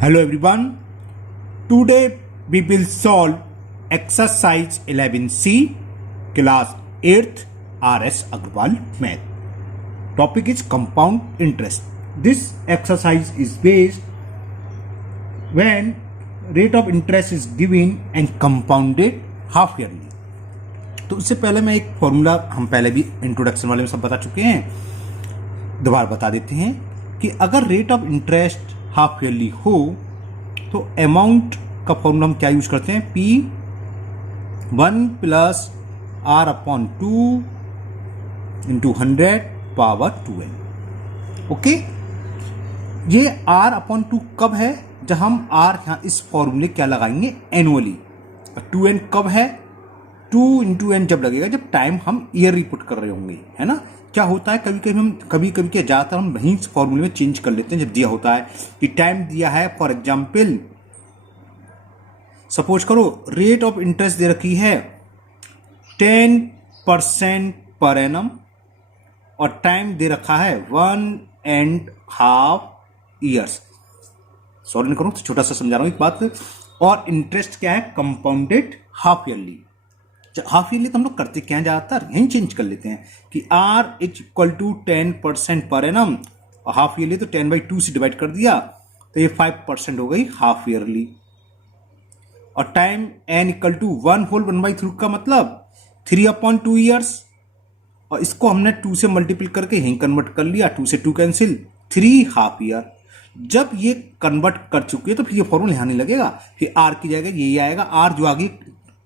Hello everyone. Today we will solve exercise 11C class 8th RS Agarwal math. Topic is compound interest. This exercise is based when rate of interest is given and compounded half yearly. तो उससे पहले मैं एक formula हम पहले भी introduction वाले में सब बता चुके हैं, दोबारा बता देते हैं कि अगर rate of interest half yearly हो तो अमाउंट का फॉर्मूला हम क्या यूज करते हैं, P 1 plus R upon 2 into 100 power 2n. Okay, ये R अपॉन 2 कब है, जब हम R यहाँ इस फॉर्मूले क्या लगाएंगे एनुअली. 2n कब है, 2 इंटू एन जब लगेगा जब टाइम हम ईयर पुट कर रहे होंगे, है ना. क्या होता है कभी कभी क्या ज़्यादातर हम वहीं फॉर्मूले में चेंज कर लेते हैं जब दिया होता है कि टाइम दिया है. फॉर एग्जाम्पल सपोज करो रेट ऑफ इंटरेस्ट दे रखी है 10% पर एनम और टाइम दे रखा है 1.5 ईयर्स. सॉरी नहीं करूँ तो छोटा सा समझा रहा हूँ एक बात. और इंटरेस्ट क्या है, compounded half yearly. Half yearly तो हम लोग करते क्या हैं, ज्यादातर यहीं चेंज कर लेते हैं कि R इज इक्वल टू 10% पर एनम और हाफ ईयरली तो 10/2 से डिवाइड कर दिया तो ये 5% हो गई हाफ ईयरली. और टाइम n इक्वल टू 1/3 का मतलब 3/2 ईयर्स. और इसको हमने 2 से मल्टीपल करके यहीं कन्वर्ट कर लिया, 2 से 2 कैंसिल, 3 हाफ ईयर. जब ये कन्वर्ट कर चुके तो फिर ये फॉर्मूला यहाँ नहीं लगेगा, फिर R की जगह यही आएगा, R जो आगे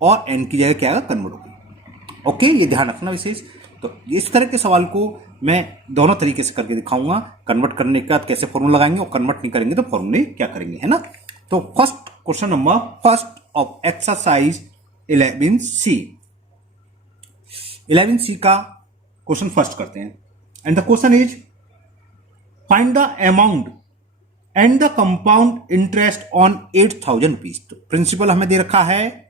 और n की जगह क्या आएगा, कन्वर्ट होगी. ओके, ये ध्यान रखना विशेष. तो इस तरह के सवाल को मैं दोनों तरीके से करके दिखाऊंगा. कन्वर्ट करने के बाद कैसे फॉर्मूला लगाएंगे और कन्वर्ट नहीं करेंगे तो फॉर्मूले क्या करेंगे, है ना. तो first question number first of exercise 11C. 11C का क्वेश्चन फर्स्ट करते हैं. And the question is find the amount and the compound interest on 8,000 rupees. तो प्रिंसिपल हमें दे रखा है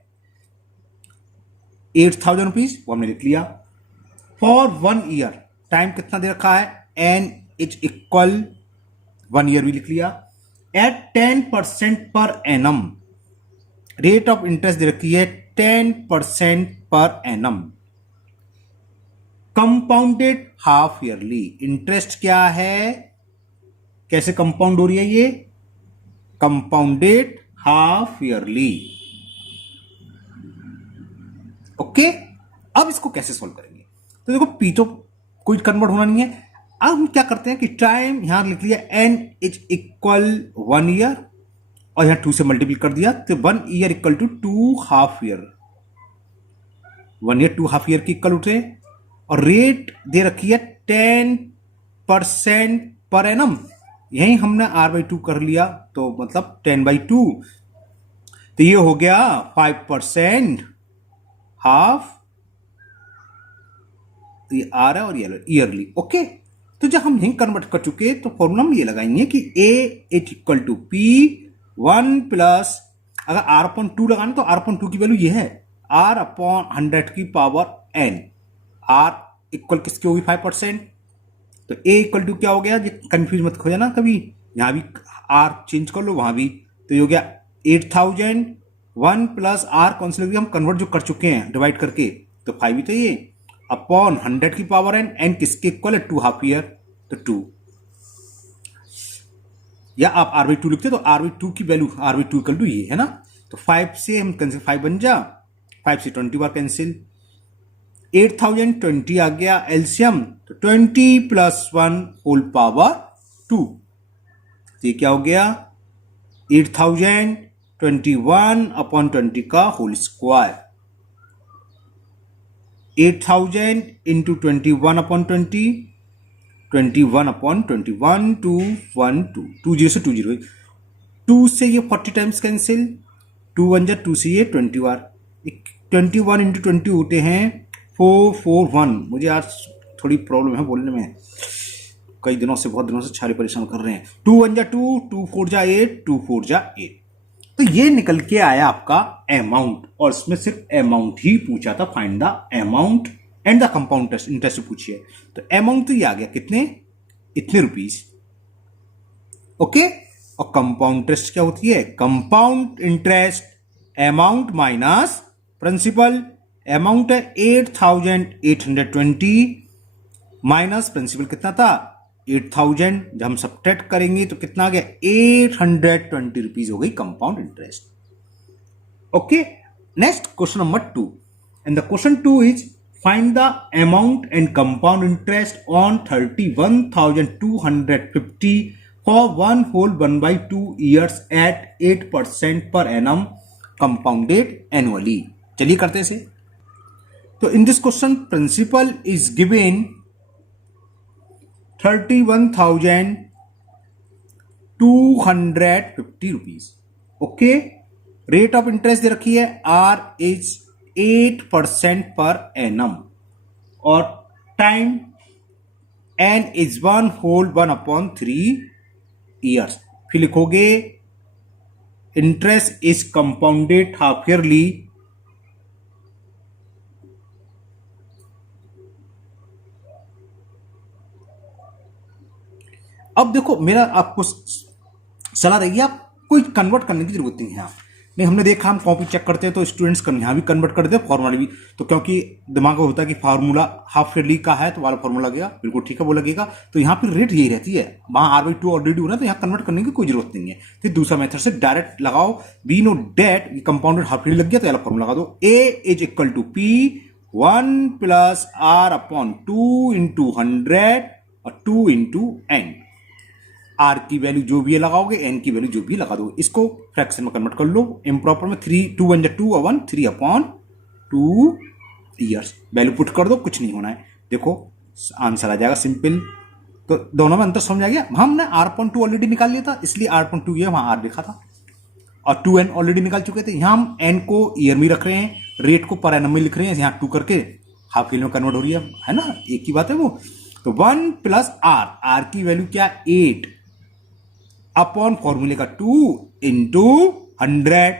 8,000 रुपीज, वो हमने लिख लिया. फॉर 1 ईयर टाइम कितना दे रखा है, n इज इक्वल 1 ईयर भी लिख लिया. एट 10% पर एनम रेट ऑफ इंटरेस्ट दे रखी है 10% पर annum. Compounded half yearly. Interest क्या है, कैसे कंपाउंड हो रही है, ये कंपाउंडेड हाफ ईयरली. ओके, अब इसको कैसे सोल्व करेंगे. तो देखो पी तो कोई कन्वर्ट होना नहीं है. अब हम क्या करते हैं कि टाइम यहां लिख लिया n इज इक्वल 1 ईयर और यहां 2 से मल्टीपल कर दिया तो 1 year equal to 2 half year. 1 year 2 half year की इक्वल उठे. और रेट दे रखी है 10% पर एनम. यही हमने R/2 कर लिया तो मतलब 10/2 तो ये हो गया 5% हाफ. ये आर है और ये ईयरली. ओके, तो जब हम यहीं कन्वर्ट कर चुके तो फॉर्मूला हम ये लगाएंगे कि A is equal to P 1 plus, अगर R/2 लगाना तो R/2 की वैल्यू ये है R/100 की पावर n. R इक्वल किसकी होगी, 5%. तो A इक्वल टू क्या हो गया, कंफ्यूज मत हो जाना कभी, यहां भी R चेंज कर लो, वहां भी. तो ये हो गया 8,000. 1 प्लस R कौन सी लगी, हम कन्वर्ट जो कर चुके हैं डिवाइड करके, तो 5 ही तो ये अपॉन 100 की पावर n किसके इक्वल है, 2 हाफ ईयर तो 2. या आप R/2 लिखते तो R/2 की वैल्यू R/2 इक्वल टू ये है ना. तो 5 से हम कैंसिल, 5 बन जा, 5 से 20 बार कैंसिल. 8,020 आ गया एलसीएम, तो 20 प्लस 1 होल पावर 2. तो ये क्या हो गया 8,021 अपॉन 20 का whole square. 8,000 into 21 upon 20, 21 upon 21 2 1 2 2 0 से 2 0. 2 से ये 40 टाइम्स कैंसिल, 2 1 जा 2 से ये 20 बार. 21 इंटू 20 होते हैं 441. मुझे आज थोड़ी प्रॉब्लम है बोलने में, कई दिनों से, बहुत दिनों से छाले परेशान कर रहे हैं. 2 1 जा 2, 2 4 जा 8, 2 4 जा 8. तो ये निकल के आया आपका अमाउंट. और इसमें सिर्फ अमाउंट ही पूछा था, find the amount and the compound interest पूछिए. तो अमाउंट तो ये आ गया कितने, इतने रुपीस. ओके, और कंपाउंड इंटरेस्ट क्या होती है? Compound interest amount minus principal. Amount है 8820 माइनस प्रिंसिपल कितना था? 8000। जब हम सब्ट्रैक्ट करेंगे तो कितना आ गया? 820 रुपीज हो गई compound interest. Okay, next question number 2 and the question 2 is find the amount and compound interest on 31,250 for one whole 1/2 years at 8% per annum compounded annually। चलिए करते हैं इसे। तो in this question principal is given 31,250 rupees. Okay, rate of interest दे रखी है are is 8% per annum और time N is 1/3 years. फिर लिखोगे interest is compounded half yearly अब देखो मेरा आपको सलाह रहेगी, आप कोई कन्वर्ट करने की जरूरत नहीं है। आप नहीं, हमने देखा हम कॉपी चेक करते हैं तो स्टूडेंट्स यहाँ भी कन्वर्ट करते हैं फॉर्मूला भी, तो क्योंकि दिमाग में होता है कि फार्मूला हाफ ईयरली का है तो वाला फार्मूला लगेगा, बिल्कुल ठीक है वो लगेगा। तो यहाँ पर रेट यही रहती है, वहाँ R/2 ऑलरेडी हो रहा है तो यहाँ कन्वर्ट करने की कोई जरूरत नहीं है। तो दूसरा मेथड से डायरेक्ट लगाओ, बी नो डेट कंपाउंडेड हाफ ईयरली लग गया तो वाला फार्मूला लगा दो। A is equal to P 1 + R/2 × 100 और 2 × n। आर की वैल्यू जो भी है लगाओगे, एन की वैल्यू जो भी लगा दो। इसको फ्रैक्शन में कन्वर्ट कर लो। इम्प्रॉपर में 3 2 1 2 और 1 3/2 ईयर्स वैल्यू पुट कर दो, कुछ नहीं होना है। देखो आंसर आ जाएगा सिंपल। तो दोनों में अंतर समझ आ गया। हमने R/2 ऑलरेडी निकाल लिया था इसलिए R/2 ये वहां R लिखा था और 2n ऑलरेडी निकाल चुके थे। यहां हम n को ईयर में रख रहे हैं, रेट को पर एनम में लिख रहे हैं, यहाँ 2 करके हाफ ईयर में कन्वर्ट हो रही है ना, एक ही बात है वो। तो 1 + R, R की वैल्यू क्या? 8 अपॉन फॉर्मूले का 2 × 100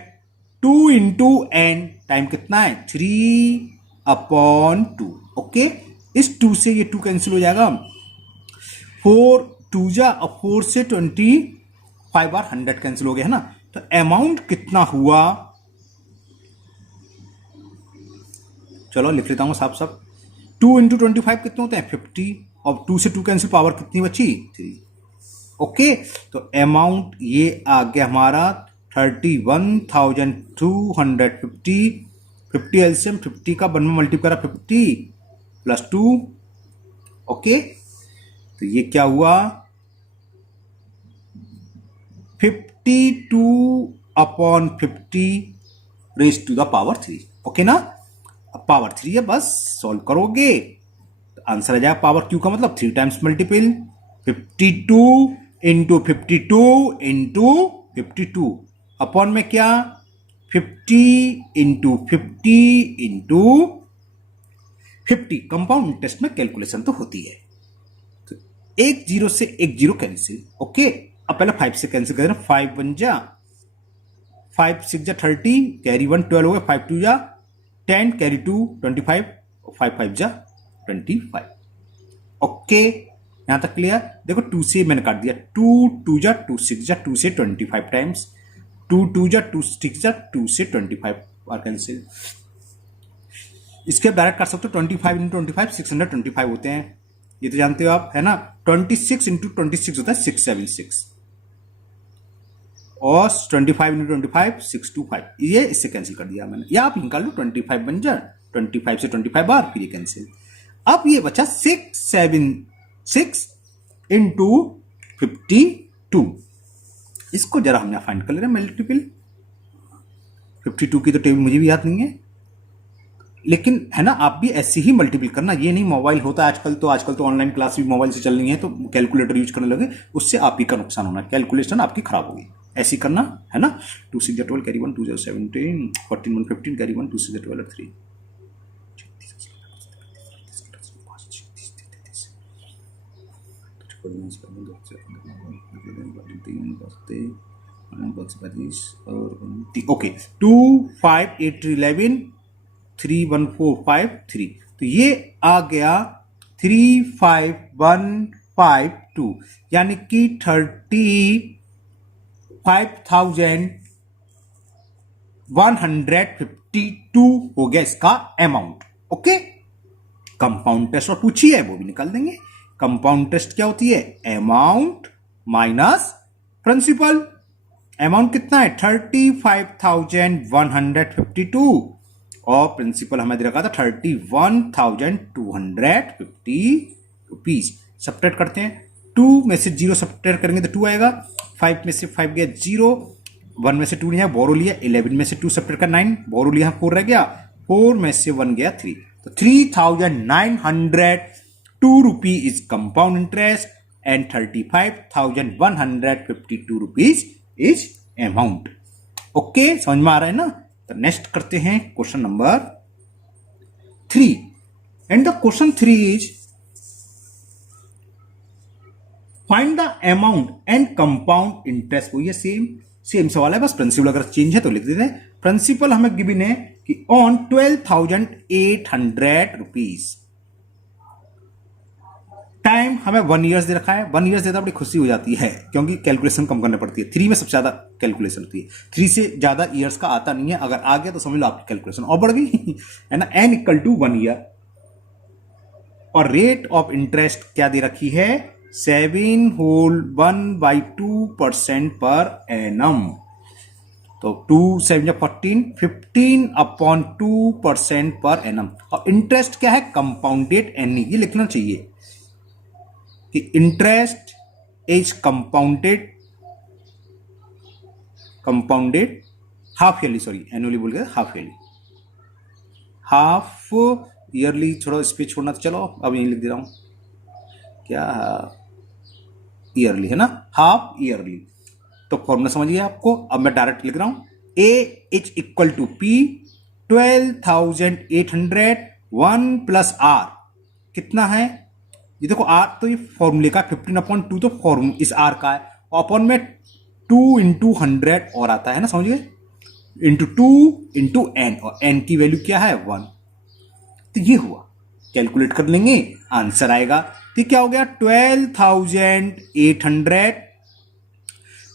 2 × n, टाइम कितना है? 3/2। ओके, इस 2 से ये 2 कैंसिल हो जाएगा, 4 2 जा और 4 से 25 बार 100 कैंसिल हो गया है ना। तो अमाउंट कितना हुआ? चलो लिख लेता हूं साफ साफ। 2 × 25 कितने होते हैं? 50 और 2 से 2 कैंसिल, पावर कितनी बची? 3। ओके, तो अमाउंट ये आ गया हमारा 31,250। 50 एलसीएम 50 का 1 में मल्टीप्लाई करा 50 + 2। ओके, तो ये क्या हुआ? 52/50 raise to the power 3। Okay ना, अब पावर 3 है, बस सॉल्व करोगे तो आंसर आ जाएगा। पावर क्यू का मतलब 3 टाइम्स मल्टीपल, 52 × 52 × 52 अपॉन में क्या? 50 × 50 × 50। कंपाउंड इंटरेस्ट में कैलकुलेशन तो होती है। तो एक 0 से एक 0 कैंसिल। ओके, अब पहले 5 से कैंसिल कर देना। 5 1 जा 5 6 जा 30, कैरी 1 12 हो गया, 5 2 जा 10, कैरी 2 25 और 5 5 जा 25। ओके, यहां तक क्लियर। देखो 2 से मैंने काट दिया, 2 2 जा 2 6 जा 2 से 25 टाइम्स, 2 2 जा 2 6 जा 2 से 25 बार कैंसिल। इसके डायरेक्ट कर सकते हो, 25 × 25 625 होते हैं, ये तो जानते हो आप, है ना। 26 × 26 होता है 676 और 25 × 25 625। ये इससे कैंसिल कर दिया मैंने, या आप निकाल लो 25 बन जा 25 से 25 बार, फिर ये कैंसिल। अब ये बचा 676 × 52। इसको जरा हम यहां फाइंड कर ले रहे हैं मल्टीपल। 52 की तो टेबल मुझे भी याद नहीं है, लेकिन है ना, आप भी ऐसे ही मल्टीपल करना। ये नहीं मोबाइल होता है आजकल तो ऑनलाइन क्लास भी मोबाइल से चल रही है, तो कैलकुलेटर यूज करने लगे, उससे आप ही का नुकसान होना, कैलकुलेशन आपकी खराब होगी। ऐसी करना है ना। 2 6 12 कैरी 1 2 0 17 14 1 15 कैरी 1 2 6 12 3 ओके। 2 5 8 3 11 3 1 4 5 3, तो ये आ गया 35152, यानी कि 30 35,152 हो गया इसका अमाउंट। ओके, कंपाउंड टेस्ट और पूछी है वो भी निकाल देंगे। कंपाउंड टेस्ट क्या होती है? Amount minus principal. अमाउंट कितना है? 35,152 और प्रिंसिपल हमें दे रखा था 31,250 रुपीज। सब्ट्रैक्ट करते हैं, 2 में से 0 सब्ट्रैक्ट करेंगे तो 2 आएगा, 5 में से 5 गया 0, 1 में से 2 नहीं आया, बोरो लिया, 11 में से 2 सब्ट्रैक्ट कर 9, बोरो लिया 4 रह गया, 4 में से 1 गया 3, तो 3,902 रुपी is compound interest and 35,152 rupees is amount. Okay, समझ में आ रहा है ना? तो नेक्स्ट करते हैं question number 3 and the question 3 is find the amount and compound interest. वो ये सेम सवाल है, बस प्रिंसिपल अगर चेंज है तो लिख देते हैं। प्रिंसिपल हमें गिवन है कि ऑन 12,800 रुपीज, टाइम हमें 1 ईयर्स दे रखा है। 1 ईयर्स देता बड़ी खुशी हो जाती है क्योंकि कैलकुलेशन कम करनी पड़ती है। 3 में सबसे ज्यादा कैलकुलेशन होती है, 3 से ज्यादा ईयर्स का आता नहीं है। अगर आ गया तो समझ लो आपकी कैलकुलेशन और बढ़ गई है ना। n इक्वल टू 1 ईयर और रेट ऑफ इंटरेस्ट क्या दे रखी है? 7/1/2% पर एनम। तो 2 7 14, 15/2% पर एनम। और इंटरेस्ट क्या है? Compounded any. ये लिखना चाहिए कि interest is compounded half yearly, sorry annually बोल गया, हाफ ईयरली। थोड़ा स्पेस छोड़ना तो चलो, अब यहीं लिख दे रहा हूं, क्या ईयरली है ना, हाफ ईयरली। तो फॉर्मूला समझ गया आपको। अब मैं डायरेक्ट लिख रहा हूं, A is equal to P 12,800 1 plus R कितना है? ये देखो आर तो ये फॉर्मूले का 15/2 तो फॉर्मूला इस आर का है, अपॉन में 2 इंटू 100 और आता है ना, समझ गए, इंटू 2 इंटू एन, और एन की वैल्यू क्या है? 1। तो ये हुआ, कैलकुलेट कर लेंगे आंसर आएगा। तो क्या हो गया? 12,800,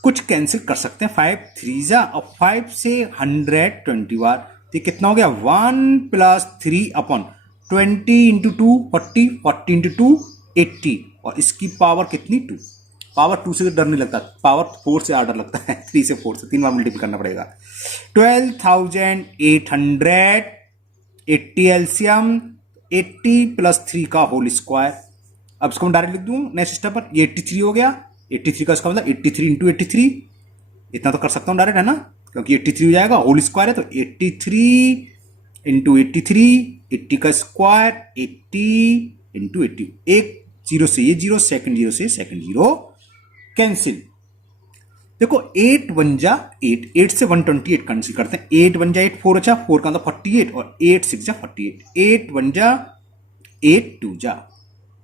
कुछ कैंसिल कर सकते हैं, 5 3 जा और 5 से 120 बार, तो कितना हो गया? 1 प्लस 3 अपॉन 20 इंटू 2 40, 40 इंटू 2 80, और इसकी पावर कितनी? 2। पावर 2 से डर नहीं लगता, पावर 4 से आर्डर लगता है, 3 से 4 से 3 बार मल्टीपल करना पड़ेगा। 12,800 80 एलसीएम 80 प्लस 3 का होल स्क्वायर। अब इसको मैं डायरेक्ट लिख दूं नेक्स्ट स्टेप पर, ये 83 हो गया। 83 का इसका मतलब 83 इंटू 83, इतना तो कर सकता हूं डायरेक्ट, है ना, क्योंकि 83 हो जाएगा, होल स्क्वायर है, तो 83 इंटू 83, 80 का स्क्वायर 80 इंटू 80, एक जीरो से ये जीरो, सेकंड जीरो से सेकंड जीरो कैंसिल। देखो 8 1 जा 8, 8 से 128 कैंसिल करते हैं, 8 1 जा 8, 4 अच्छा 4 का 48 और 8 6 जा 48, 8 1 जा 8 2 जा।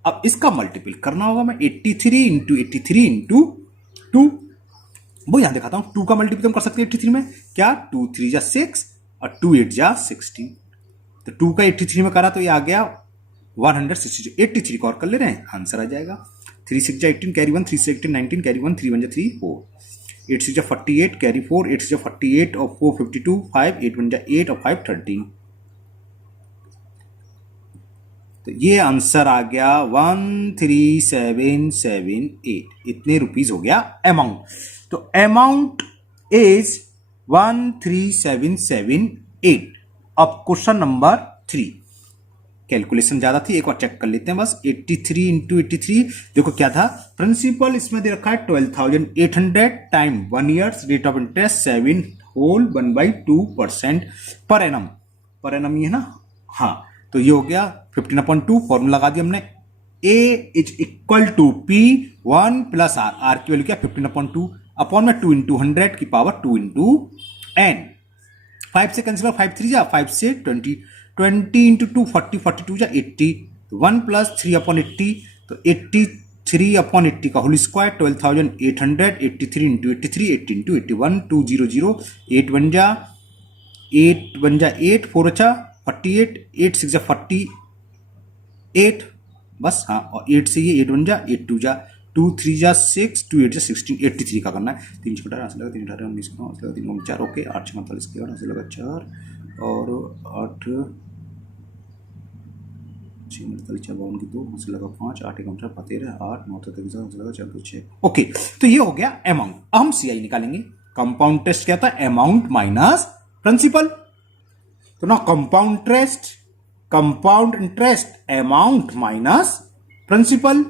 अब इसका मल्टीपल करना होगा मैं, 83 इंटू 83 इंटू 2, वो यहां दिखाता हूं, 2 का मल्टीपल हम कर सकते हैं 83 में, क्या 2 3 जा 6 और 2 8 जा 16, तो 2 का 83 में करा तो ये आ गया 162, 83 का और कर ले रहे हैं, आंसर आ जाएगा। 3 6 जा 18 कैरी 1, 3 6 18 19 कैरी 1, 3 1 जा 3 4, 8 6 जा 48 कैरी 4, 8 6 जा 48 और 4 52, 5 8 1 जा 8 और 5 13, तो ये आंसर आ गया 13778, इतने रुपीज हो गया अमाउंट। तो अमाउंट इज 13778। अब क्वेश्चन नंबर 3, कैलकुलेशन ज्यादा थी, एक बार चेक कर लेते हैं बस। 83 इंटू 83, देखो क्या था, प्रिंसिपल इसमें दे रखा है 12,800 time 1 years, rate of interest 7 whole 1/2% per annum, per annum ये है ना, हाँ, तो ये हो गया 15/2, फॉर्मूला लगा दिया हमने, A is equal to P 1 plus R, R की वैल्यू क्या 15/2 अपॉन में 2 इंटू 100 की पावर 2 इंटू एन, 5 से कैंसिल, 5 3 जा 5 से 20, 20 इंटू 2 40, 42 जा 80, 1 प्लस 3 अपॉन 80, तो 83 अपॉन 80 का होल स्क्वायर 12,800, 83 इंटू 83, 80 इंटू 81, 200, 8 1 जा 8, 4 अच्छा 48, 8 6 जा 48, बस हाँ, और 8 से ये 8 1 जा 8 2 जा 2 3 जा 6, 2 8 जा 16, 83 का करना है। 3 6 18 लगा, 3 18 19 9 लगा, 3 4 ओके, 8 6 45 के बाद लगा 4 और 8 6 45 52 की 2 हंस लगा 5 8 1 4 13 8 9 13 लगा 4 2 6 ओके। तो ये हो गया अमाउंट। अब हम सीआई निकालेंगे। कंपाउंड टेस्ट क्या था? Amount minus principal. तो ना compound interest amount minus principal.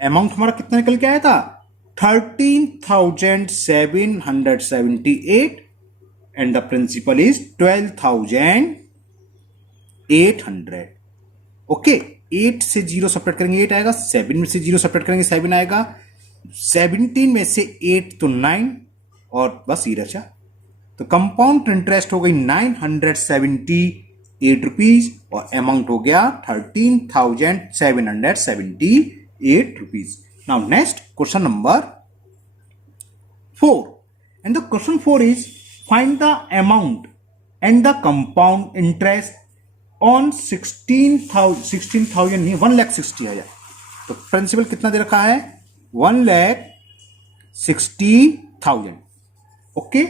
Amount हमारा कितना निकल के आया था? 13,778 and the principal is 12,800। Okay, 8 से 0 सेपरेट करेंगे 8 आएगा, 7 में से 0 सेपरेट करेंगे 7 आएगा, 17 में से 8 तो 9 और बस ये रचा। तो कंपाउंड इंटरेस्ट हो गई 978 रुपीज और अमाउंट हो गया 13,778 rupees. Now next question number 4 and the question 4 is find the amount and the compound interest on 16,000 नहीं 1,60,000। तो प्रिंसिपल कितना दे रखा है? 1,60,000। Okay,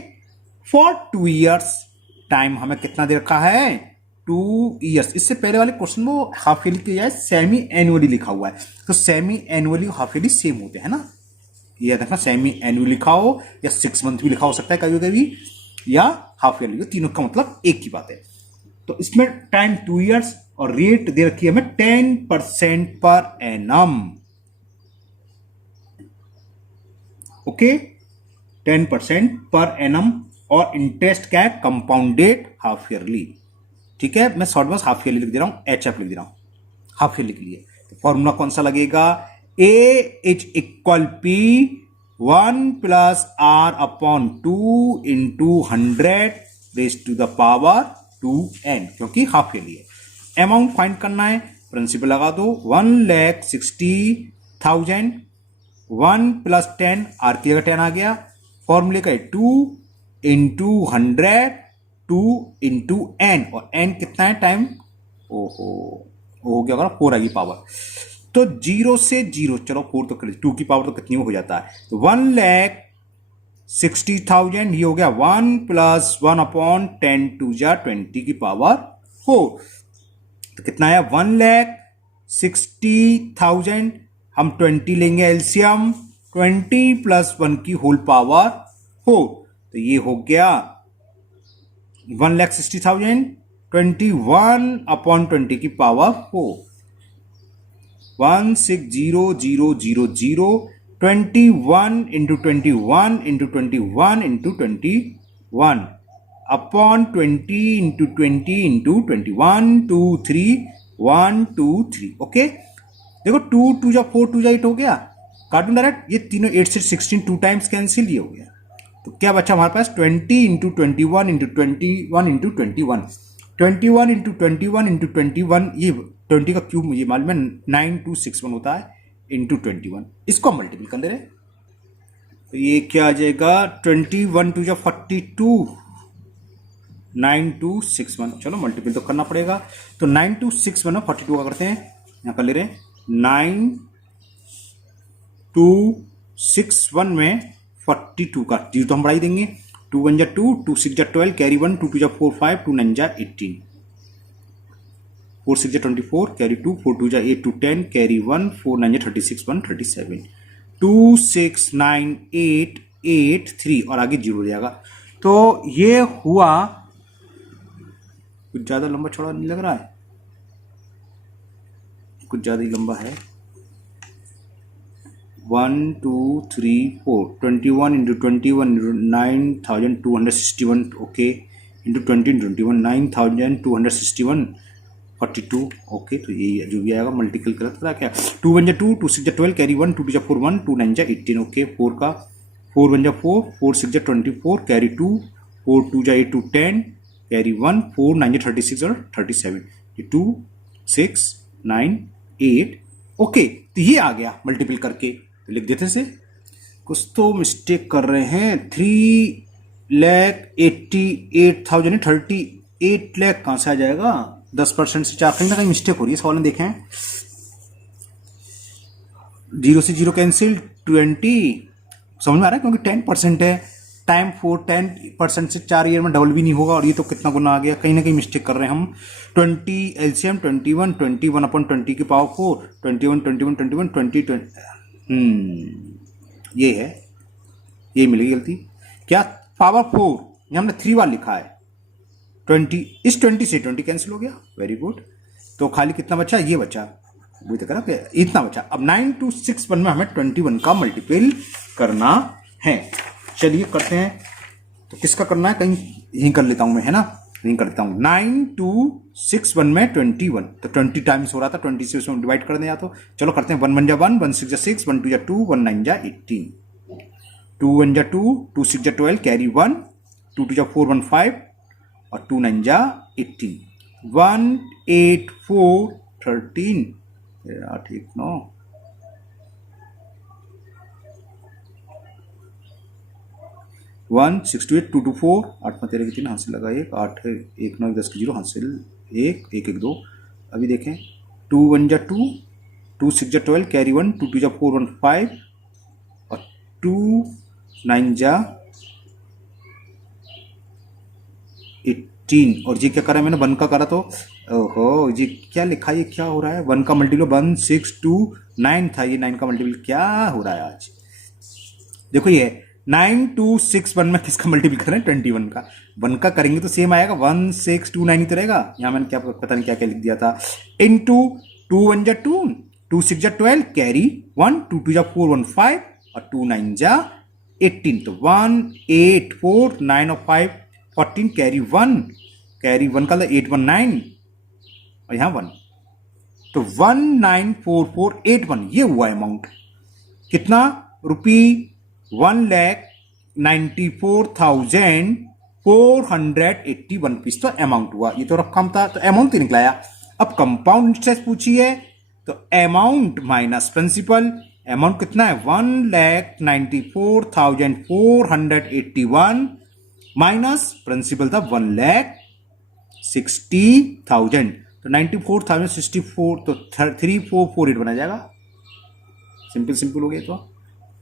for 2 years. टाइम हमें कितना दे रखा है? 2 ईयर्स। इससे पहले वाले क्वेश्चन में हाफ ईयरली की जाए सेमी एनुअली लिखा हुआ है। तो semi annually half yearly same होते हैं ना, ये देखना सेमी एनुअली लिखा हो या 6 मंथ भी लिखा हो सकता है कभी कभी, या हाफ ईयरली, तीनों का मतलब एक ही बात है। तो इसमें टाइम 2 ईयर्स और रेट दे रखी है हमें 10% पर एनम। ओके, 10% पर एनम और इंटरेस्ट क्या है? Compounded half yearly. ठीक है, मैं शॉर्ट में हाफ ईयरली लिख दे रहा हूं, HF लिख दे रहा हूं हाफ ईयरली के लिए। तो फॉर्मूला कौन सा लगेगा? A is equal P 1 plus R upon 2 into 100 raise to the power 2n, क्योंकि हाफ ईयरली है। अमाउंट फाइंड करना है, प्रिंसिपल लगा दो 1,60,000 1 प्लस 10 R की जगह 10 आ गया, फॉर्मूले का 2 इंटू 100 2 इंटू n और n कितना है टाइम? ओहो हो गया अगर 4 आएगी पावर। तो 0 से 0, चलो 4 तो कर 2 की पावर तो कितनी हो जाता है? तो 1,60,000 ये हो गया 1 प्लस 1 अपॉन 10 टू जा 20 की पावर 4। तो कितना है? 1,60,000 हम 20 लेंगे एलसीएम, 20 प्लस 1 की होल पावर 4। तो ये हो गया 1,60,000 21 अपॉन 20 की power 4, 1,60,000 21 into 21 into 21 into 21 upon 20 into 20 into 21 2 3 1 2 3। Okay, देखो 2 2 जा 4 2 जा 8 हो गया, काटूं डायरेक्ट, ये तीनों 8 से 16 2 टाइम्स कैंसिल, ये हो गया। तो क्या बचा हमारे पास? 20 into 21 into 21 into 21 21 into 21 into 21, ये 20 का क्यूब मुझे मालूम है 9261 होता है इंटू 21, इसको मल्टीपल कर दे रहे। तो ये क्या आ जाएगा? 21 टू जा 42 9261। चलो मल्टीपल तो करना पड़ेगा। तो 9261 42 का करते हैं, यहां कर ले रहे हैं 9261 में 42 का 0 तो हम बढ़ा ही देंगे। 2 1 जा 2 2 6 जा 12 कैरी 1 2 2 जा 4 5 2 9 जा 18 4 6 जा 24 कैरी 2 4 2 जा 8 2 10 कैरी 1 4 9 जा 36 1 37 2 6 9 8 8 3 और आगे 0 हो जाएगा। तो ये हुआ, कुछ ज्यादा लंबा छोड़ा नहीं लग रहा है? कुछ ज्यादा ही लंबा है। 1 2 3 4 21 into 21 9,261 okay into 20 into 21 9,261 42 okay. तो ये जो भी आएगा मल्टीपल करता क्या? 2 1 जा 2 2 6 जा 12 कैरी 1 2 2 जा 4 1 2 9 जा 18 ओके। 4 का 4 1 जा 4 4 6 जा 24 कैरी 2 4 2 जा 8 2 10 कैरी 1 4 9 जा 36 और 37 2 6 9 8 ओके। तो ये आ गया मल्टीपल करके, तो लिख देते से। कुछ तो मिस्टेक कर रहे हैं। 3,88,000 38 लाख कहां से आ जाएगा? 10% से 4, कहीं ना कहीं मिस्टेक हो रही है सवाल में, देखें 0 से 0 कैंसिल 20 समझ में आ रहा है, क्योंकि 10% है, टाइम 4 10% से 4 ईयर में डबल भी नहीं होगा, और ये तो कितना गुना आ गया, कहीं ना कहीं मिस्टेक कर रहे हैं हम। 20 एलसीएम 21 अपन 20 की पावर 4 21 21 21 20 ये है, ये मिलेगी गलती। क्या पावर 4 ये हमने 3 बार लिखा है, 20 इस 20 से 20 कैंसिल हो गया, वेरी गुड। तो खाली कितना बचा, ये बचा, वही तो करा कि इतना बचा। अब 9 to 6 1 में हमें 21 का मल्टीपल करना है। चलिए करते हैं, तो किसका करना है, कहीं यहीं कर लेता हूं मैं, है ना, यहीं कर लेता हूं। 9 to 6 1 में 21, तो 20 टाइम्स हो रहा था, 20 से उसमें डिवाइड कर दें या तो। चलो करते हैं, 1 1 जा 1, 1 6 जा 6, 1 2 जा 2, 1 9 जा 18, 2 1 जा 2, 2 6 जा 12, कैरी 1, 2 2 जा 4, 1 5, और 2 9 जा 18, 1 8 4 13, 8 1 9, 1 6 2 8 2 2 4, 8 में 13 की 3 हासिल लगा 1, 8 1 9 10 की 0 हासिल 1 1 1 2। अभी देखें, 2 1 जा 2, 2 6 जा 12, कैरी 1, 2 2 जा 4 1 5, और 2 9 जा 18। और ये क्या करा मैंने, 1 का करा, तो ओहो ये क्या लिखा, ये क्या हो रहा है, 1 का मल्टीपल 1 6 2 9 था, ये 9 का मल्टीपल क्या हो रहा है आज। देखो ये 9 2 6 1 में किसका मल्टीपल कर रहे हैं, 21 का। 1 का करेंगे तो सेम आएगा, 1 6 2 9 ही तो रहेगा। यहाँ मैंने क्या पता नहीं क्या क्या लिख दिया था। इनटू 2 1 जा 2, 2 6 जा 12, कैरी 1, 2 2 जा 4 1 5, और 2 9 जा 18। तो 1 8 4 9 और 5 14, कैरी 1 का 8 1 9, और यहाँ 1, तो 194481 ये हुआ अमाउंट। कितना रुपी, 1,94,481 रुपीज तो अमाउंट हुआ। ये तो रकम था, तो अमाउंट ही निकलाया। अब कंपाउंड इंटरेस्ट पूछी है, तो अमाउंट माइनस प्रिंसिपल, अमाउंट कितना है, 1,94,481 माइनस प्रिंसिपल था 1,60,000, तो 94,064, तो 3448 बना जाएगा। सिंपल हो गया।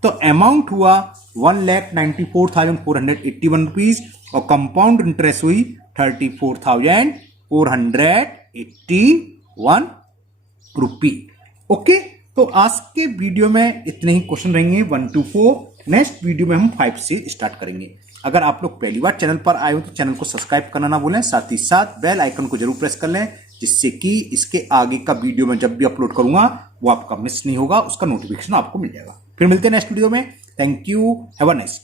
तो अमाउंट हुआ 1,94,481 रुपीज, और कंपाउंड इंटरेस्ट हुई 34,481 रुपी। ओके, तो आज के वीडियो में इतने ही क्वेश्चन रहेंगे 1 to 4। नेक्स्ट वीडियो में हम 5 से स्टार्ट करेंगे। अगर आप लोग पहली बार चैनल पर आए हो तो चैनल को सब्सक्राइब करना ना भूलें, साथ ही साथ बेल आइकन को जरूर प्रेस कर लें, जिससे कि इसके आगे का वीडियो मैं जब भी अपलोड करूंगा वो आपका मिस नहीं होगा, उसका नोटिफिकेशन आपको मिल जाएगा। फिर मिलते हैं नेक्स्ट वीडियो में। Thank you, have a nice day.